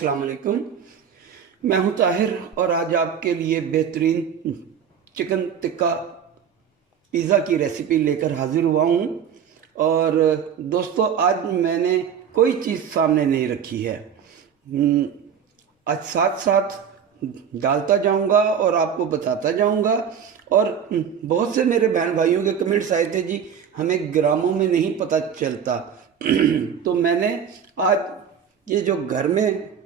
अस्सलाम वालेकुम। मैं हूं ताहिर और आज आपके लिए बेहतरीन चिकन टिक्का पिज़्ज़ा की रेसिपी लेकर हाजिर हुआ हूं। और दोस्तों, आज मैंने कोई चीज़ सामने नहीं रखी है। आज साथ साथ डालता जाऊंगा और आपको बताता जाऊंगा। और बहुत से मेरे बहन भाइयों के कमेंट्स आए थे, जी हमें ग्रामों में नहीं पता चलता। तो मैंने आज ये जो घर में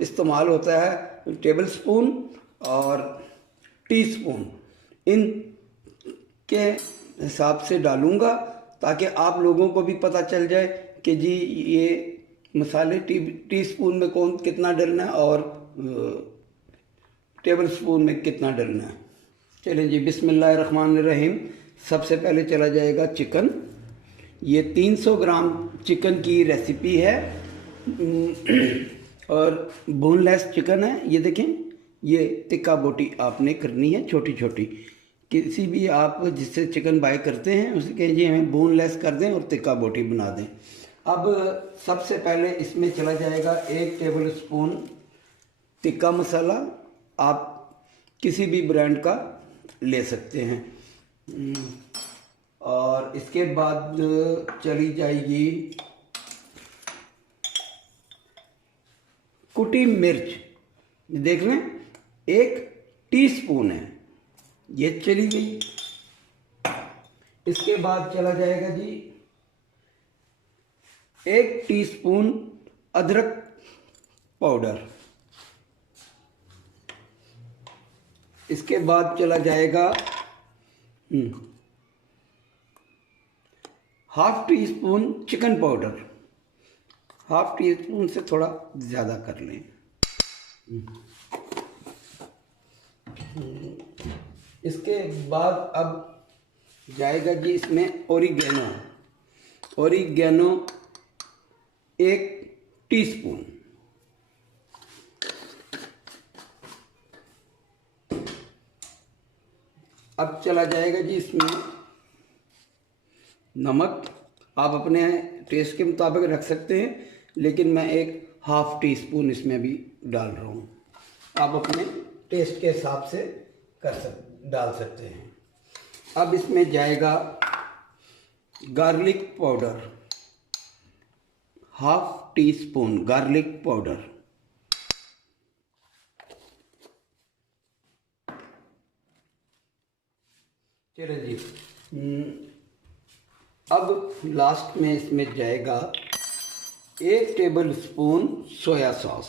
इस्तेमाल होता है टेबल स्पून और टी स्पून, इन के हिसाब से डालूंगा ताकि आप लोगों को भी पता चल जाए कि जी ये मसाले टी स्पून में कौन कितना डालना है और टेबल स्पून में कितना डालना है। चलिए जी, बिस्मिल्लाहिर्रहमानिर्रहीम। सबसे पहले चला जाएगा चिकन। ये 300 ग्राम चिकन की रेसिपी है और बोनलेस चिकन है। ये देखें, ये टिक्का बोटी आपने करनी है छोटी छोटी। किसी भी आप जिससे चिकन बाय करते हैं उसे कहिए हमें बोनलेस कर दें और टिक्का बोटी बना दें। अब सबसे पहले इसमें चला जाएगा 1 टेबल स्पून टिक्का मसाला। आप किसी भी ब्रांड का ले सकते हैं। और इसके बाद चली जाएगी कुटी मिर्च। देख लें, 1 टीस्पून है, ये चली गई। इसके बाद चला जाएगा जी 1 टीस्पून अदरक पाउडर। इसके बाद चला जाएगा ½ tea spoon chicken powder. ½ tea spoon से थोड़ा ज़्यादा कर लें। इसके बाद अब जाएगा जी इसमें ओरिगेनो। Oregano 1 teaspoon. अब चला जाएगा जी इसमें नमक। आप अपने टेस्ट के मुताबिक रख सकते हैं, लेकिन मैं 1/2 टीस्पून इसमें भी डाल रहा हूँ। आप अपने टेस्ट के हिसाब से डाल सकते हैं। अब इसमें जाएगा garlic powder, ½ teaspoon garlic powder. चलिए जी, अब लास्ट में इसमें जाएगा 1 टेबल स्पून सोया सॉस।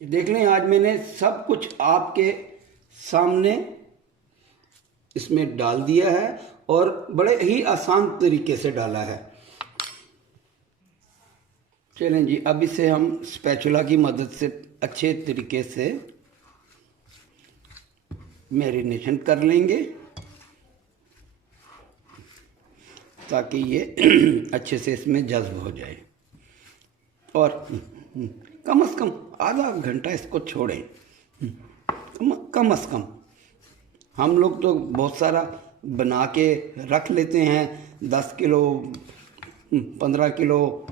देख लें, आज मैंने सब कुछ आपके सामने इसमें डाल दिया है और बड़े ही आसान तरीके से डाला है। चलें जी, अब इसे हम स्पैचुला की मदद से अच्छे तरीके से मैरिनेशन कर लेंगे ताकि ये अच्छे से इसमें जज्ब हो जाए। और कम से कम आधा घंटा इसको छोड़ें, कम से कम। हम लोग तो बहुत सारा बना के रख लेते हैं, 10 किलो 15 किलो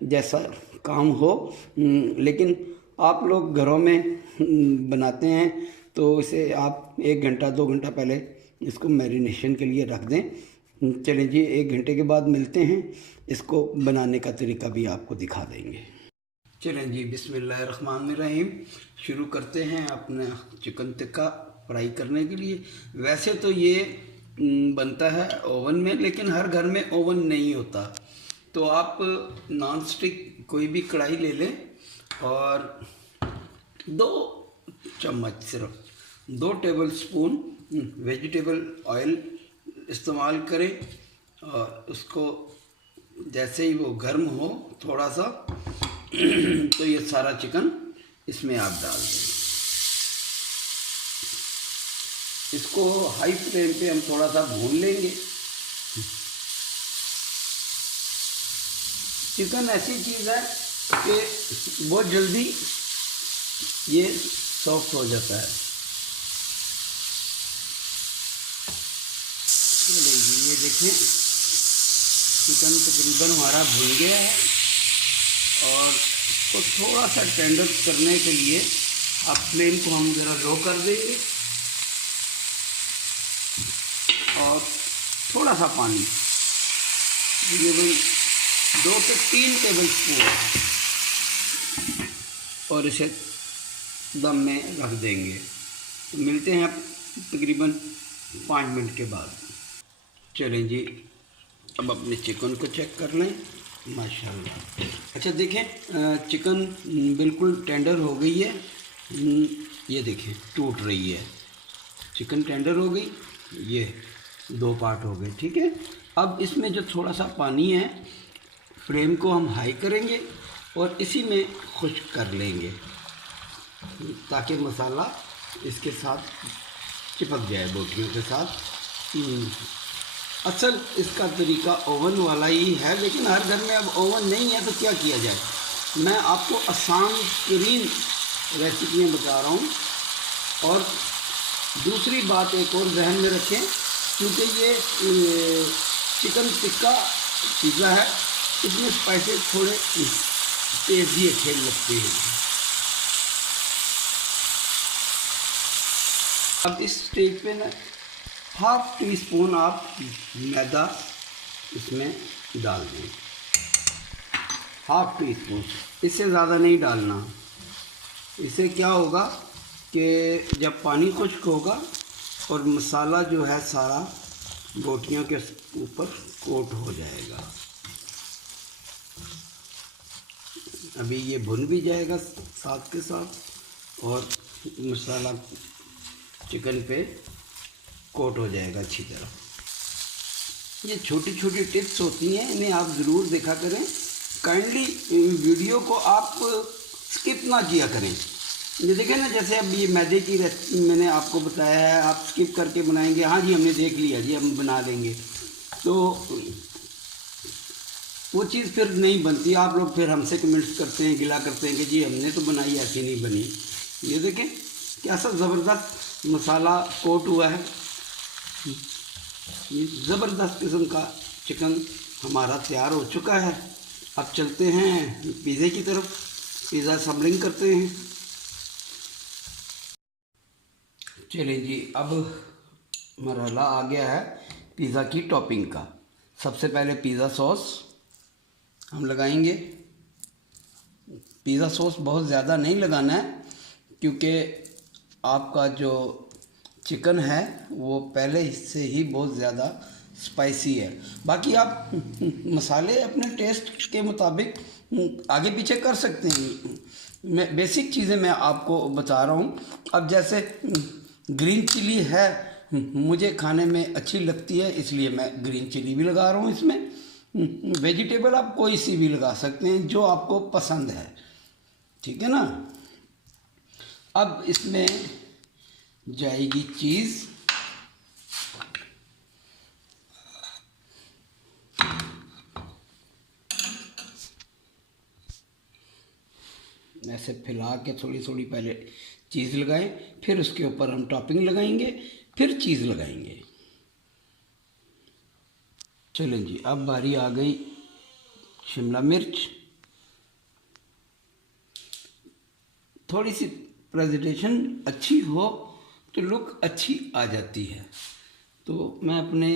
जैसा काम हो, लेकिन आप लोग घरों में बनाते हैं तो इसे आप 1 घंटा 2 घंटा पहले इसको मैरिनेशन के लिए रख दें। चलें जी, 1 घंटे के बाद मिलते हैं। इसको बनाने का तरीका भी आपको दिखा देंगे। चलें जी, बिस्मिल्लाहिर्रहमानिर्रहीम। शुरू करते हैं अपना चिकन टिक्का फ्राई करने के लिए। वैसे तो ये बनता है ओवन में, लेकिन हर घर में ओवन नहीं होता, तो आप नॉन स्टिक कोई भी कढ़ाई ले लें और 2 चम्मच, सिर्फ 2 टेबल स्पून वेजिटेबल ऑयल इस्तेमाल करें। और उसको जैसे ही वो गर्म हो थोड़ा सा तो ये सारा चिकन इसमें आप डाल दें। इसको हाई फ्लेम पे हम थोड़ा सा भून लेंगे। चिकन ऐसी चीज़ है कि बहुत जल्दी ये सॉफ्ट हो जाता है। ये देखिए, चिकन तकरीबन हमारा भुन गया है और इसको थोड़ा सा टेंडर करने के लिए अब फ्लेम को हम ज़रा लो कर देंगे और थोड़ा सा पानी तकरीबन 2 से 3 टेबल स्पून और इसे दम में रख देंगे। तो मिलते हैं तकरीबन 5 मिनट के बाद। चलें जी, अब अपने चिकन को चेक कर लें। माशाल्लाह, अच्छा देखें चिकन बिल्कुल टेंडर हो गई है। ये देखें टूट रही है, चिकन टेंडर हो गई, ये 2 पार्ट हो गए। ठीक है, अब इसमें जो थोड़ा सा पानी है फ्लेम को हम हाई करेंगे और इसी में खुश्क कर लेंगे ताकि मसाला इसके साथ चिपक जाए बोटियों के साथ। असल इसका तरीका ओवन वाला ही है, लेकिन हर घर में अब ओवन नहीं है तो क्या किया जाए। मैं आपको आसान तरीन रेसिपियाँ बता रहा हूँ। और दूसरी बात एक और ध्यान में रखें, क्योंकि ये चिकन टिक्का पिज़्ज़ा है, इसमें स्पाइसेस थोड़े तेज़ ही अच्छे लगते हैं। अब इस स्टेज पे ना 1/2 टीस्पून आप मैदा इसमें डाल दें, 1/2 टीस्पून, इससे ज़्यादा नहीं डालना। इससे क्या होगा कि जब पानी खुश्क होगा और मसाला जो है सारा बोटियों के ऊपर कोट हो जाएगा। अभी ये भुन भी जाएगा साथ के साथ और मसाला चिकन पे कोट हो जाएगा अच्छी तरह। ये छोटी छोटी टिप्स होती हैं, इन्हें आप ज़रूर देखा करें। काइंडली वीडियो को आप स्किप ना किया करें। ये देखें ना, जैसे अब ये मैदे की रेसिपी मैंने आपको बताया है, आप स्किप करके बनाएंगे, हाँ जी हमने देख लिया जी हम बना लेंगे, तो वो चीज़ फिर नहीं बनती। आप लोग फिर हमसे कमेंट्स करते हैं, गिला करते हैं कि जी हमने तो बनाई, ऐसी नहीं बनी। ये देखें कैसा ज़बरदस्त मसाला कोट हुआ है, ये ज़बरदस्त किस्म का चिकन हमारा तैयार हो चुका है। अब चलते हैं पिज़्ज़े की तरफ, पिज़्ज़ा असेंबलिंग करते हैं। चलिए जी, अब मरहला आ गया है पिज़्ज़ा की टॉपिंग का। सबसे पहले पिज़्ज़ा सॉस हम लगाएंगे। पिज़्ज़ा सॉस बहुत ज़्यादा नहीं लगाना है, क्योंकि आपका जो चिकन है वो पहले से ही बहुत ज़्यादा स्पाइसी है। बाकी आप मसाले अपने टेस्ट के मुताबिक आगे पीछे कर सकते हैं। मैं बेसिक चीज़ें मैं आपको बता रहा हूँ। अब जैसे ग्रीन चिली है, मुझे खाने में अच्छी लगती है, इसलिए मैं ग्रीन चिली भी लगा रहा हूँ इसमें। वेजिटेबल आप कोई सी भी लगा सकते हैं जो आपको पसंद है, ठीक है ना। अब इसमें जाएगी चीज़। ऐसे फैला के थोड़ी थोड़ी पहले चीज़ लगाएं, फिर उसके ऊपर हम टॉपिंग लगाएंगे, फिर चीज़ लगाएंगे। चलें जी, अब बारी आ गई शिमला मिर्च। थोड़ी सी प्रेजेंटेशन अच्छी हो तो लुक अच्छी आ जाती है। तो मैं अपने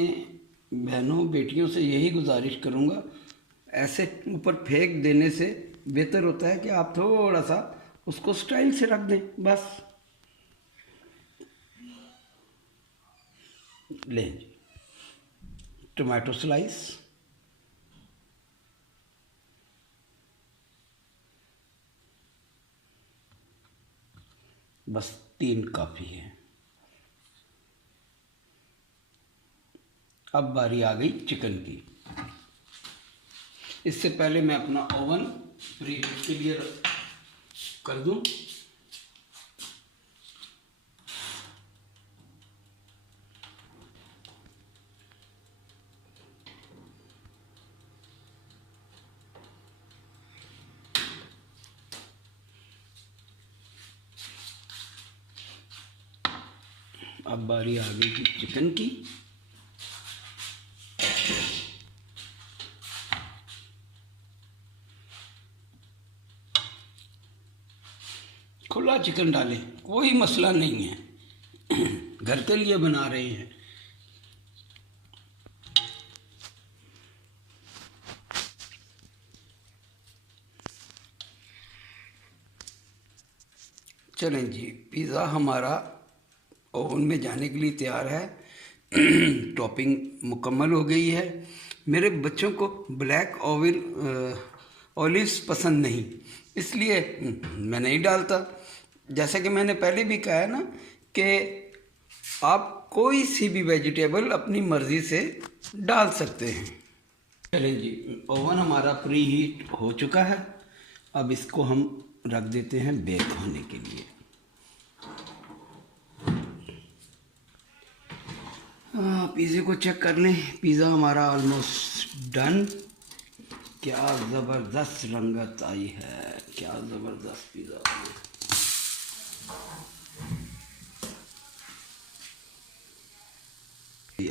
बहनों बेटियों से यही गुजारिश करूँगा, ऐसे ऊपर फेंक देने से बेहतर होता है कि आप थोड़ा सा उसको स्टाइल से रख दें बस। लें जी, टमाटो स्लाइस, बस 3 काफ़ी है। अब बारी आ गई चिकन की। इससे पहले मैं अपना ओवन प्रीहीट के लिए कर दूं। अब बारी आ गई चिकन की। खुला चिकन डालें, कोई मसला नहीं है। घर के लिए बना रहे हैं। चलें जी, पिज़्ज़ा हमारा ओवन में जाने के लिए तैयार है। टॉपिंग मुकम्मल हो गई है। मेरे बच्चों को ब्लैक ऑलिव्स पसंद नहीं, इसलिए मैं नहीं डालता। जैसा कि मैंने पहले भी कहा है ना कि आप कोई सी भी वेजिटेबल अपनी मर्ज़ी से डाल सकते हैं। चलें जी, ओवन हमारा प्री हीट हो चुका है। अब इसको हम रख देते हैं बेक होने के लिए। पिज़्ज़े को चेक कर लें। पिज़्ज़ा हमारा ऑलमोस्ट डन। क्या ज़बरदस्त रंगत आई है, क्या ज़बरदस्त पिज़्ज़ा।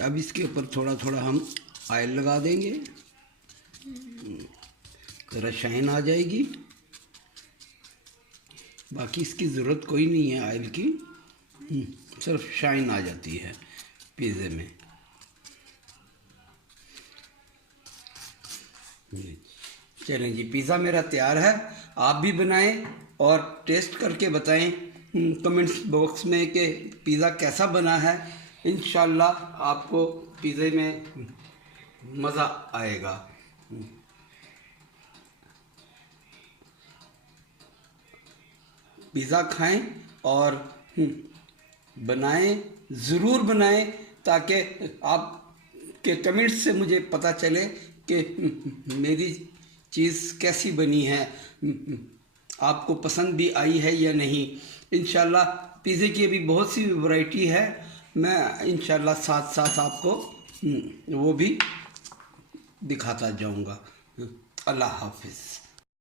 अब इसके ऊपर थोड़ा थोड़ा हम ऑयल लगा देंगे, ज़रा शाइन आ जाएगी। बाकी इसकी ज़रूरत कोई नहीं है ऑयल की, सिर्फ शाइन आ जाती है पिज़्ज़े में। चलें जी, पिज़्ज़ा मेरा तैयार है। आप भी बनाएं और टेस्ट करके बताएं कमेंट्स बॉक्स में कि पिज़्ज़ा कैसा बना है। इंशाल्लाह आपको पिज़्ज़े में मज़ा आएगा। पिज़्ज़ा खाएं और बनाएं, ज़रूर बनाएं, ताकि आप के कमेंट्स से मुझे पता चले कि मेरी चीज़ कैसी बनी है, आपको पसंद भी आई है या नहीं। इंशाल्लाह पिज़्ज़े की अभी बहुत सी वैरायटी है, मैं इंशाल्लाह साथ साथ आपको वो भी दिखाता जाऊंगा। अल्लाह हाफिज़।